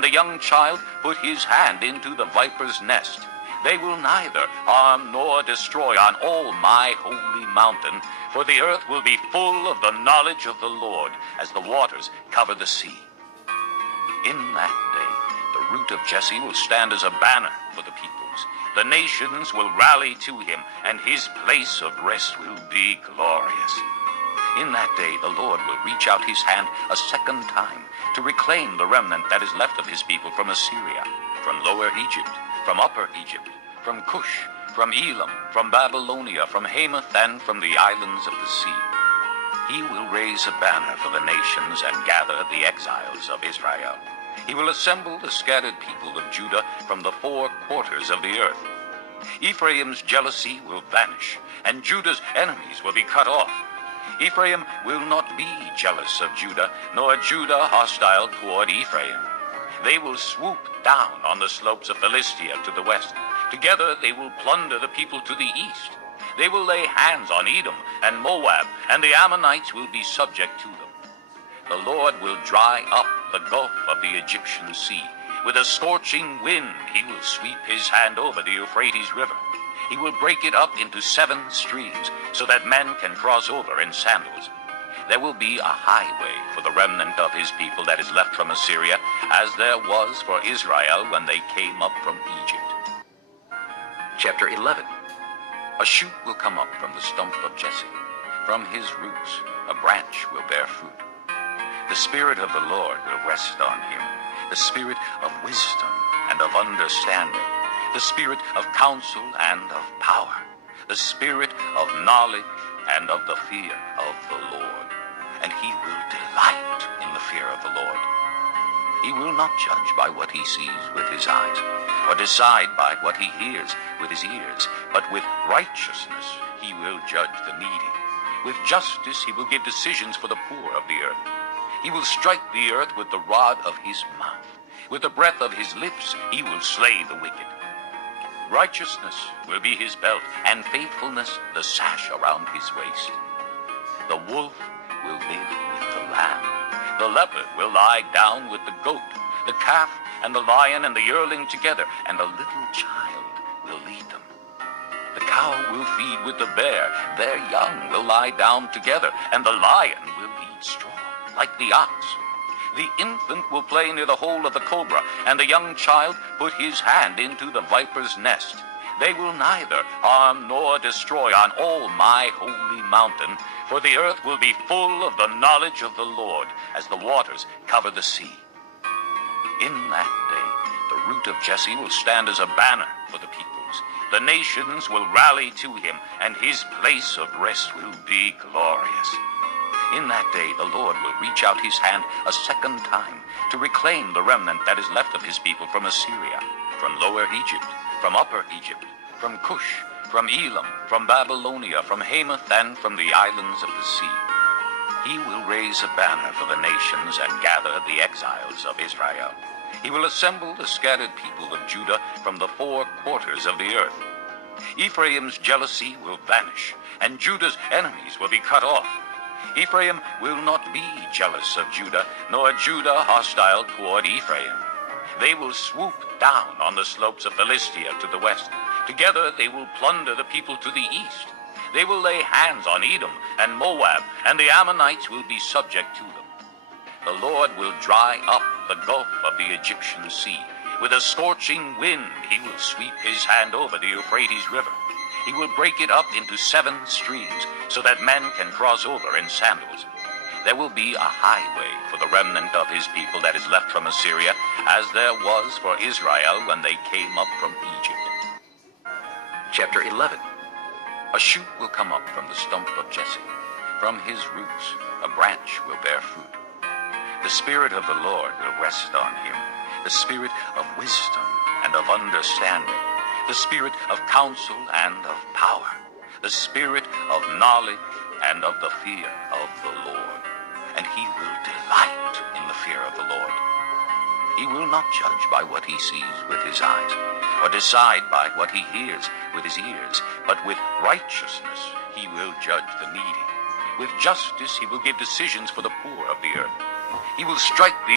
and the young child put his hand into the viper's nest. They will neither harm nor destroy on all my holy mountain, for the earth will be full of the knowledge of the Lord as the waters cover the sea. In that day, the root of Jesse will stand as a banner for the peoples. The nations will rally to him, and his place of rest will be glorious. In that day, the Lord will reach out his hand a second time to reclaim the remnant that is left of his people from Assyria, from Lower Egypt, from Upper Egypt, from Cush, from Elam, from Babylonia, from Hamath, and from the islands of the sea. He will raise a banner for the nations and gather the exiles of Israel. He will assemble the scattered people of Judah from the four quarters of the earth. Ephraim's jealousy will vanish, and Judah's enemies will be cut off. Ephraim will not be jealous of Judah, nor Judah hostile toward Ephraim. They will swoop down on the slopes of Philistia to the west. Together they will plunder the people to the east. They will lay hands on Edom and Moab, and the Ammonites will be subject to them. The Lord will dry up the gulf of the Egyptian sea. With a scorching wind he will sweep his hand over the Euphrates River. He will break it up into 7 streams, so that men can cross over in sandals. There will be a highway for the remnant of his people that is left from Assyria, as there was for Israel when they came up from Egypt. Chapter 11. A shoot will come up from the stump of Jesse. From his roots a branch will bear fruit. The Spirit of the Lord will rest on him, the Spirit of wisdom and of understanding, the Spirit of counsel and of power, the Spirit of knowledge and of the fear of the Lord. And he will delight in the fear of the Lord. He will not judge by what he sees with his eyes, or decide by what he hears with his ears, but with righteousness he will judge the needy. With justice he will give decisions for the poor of the earth. He will strike the earth with the rod of his mouth. With the breath of his lips he will slay the wicked. Righteousness will be his belt, and faithfulness the sash around his waist. The wolf will live with the lamb. The leopard will lie down with the goat. The calf and the lion and the yearling together, and a little child will lead them. The cow will feed with the bear. Their young will lie down together, and the lion will eat straw like the ox. The infant will play near the hole of the cobra, and the young child put his hand into the viper's nest. They will neither harm nor destroy on all my holy mountain, for the earth will be full of the knowledge of the Lord as the waters cover the sea. In that day, the root of Jesse will stand as a banner for the peoples. The nations will rally to him, and his place of rest will be glorious. In that day, the Lord will reach out his hand a second time to reclaim the remnant that is left of his people from Assyria, from Lower Egypt, from Upper Egypt, from Cush, from Elam, from Babylonia, from Hamath, and from the islands of the sea. He will raise a banner for the nations and gather the exiles of Israel. He will assemble the scattered people of Judah from the four quarters of the earth. Ephraim's jealousy will vanish, and Judah's enemies will be cut off. Ephraim will not be jealous of Judah, nor Judah hostile toward Ephraim. They will swoop down on the slopes of Philistia to the west. Together they will plunder the people to the east. They will lay hands on Edom and Moab, and the Ammonites will be subject to them. The Lord will dry up the gulf of the Egyptian sea. With a scorching wind he will sweep his hand over the Euphrates River. He will break it up into 7 streams, so that men can cross over in sandals. There will be a highway for the remnant of his people that is left from Assyria, as there was for Israel when they came up from Egypt. Chapter 11. A shoot will come up from the stump of Jesse. From his roots a branch will bear fruit. The Spirit of the Lord will rest on him, the Spirit of wisdom and of understanding, the Spirit of counsel and of power, the Spirit of knowledge and of the fear of the Lord. And he will delight in the fear of the Lord. He will not judge by what he sees with his eyes, or decide by what he hears with his ears, but with righteousness he will judge the needy. With justice he will give decisions for the poor of the earth. He will strike the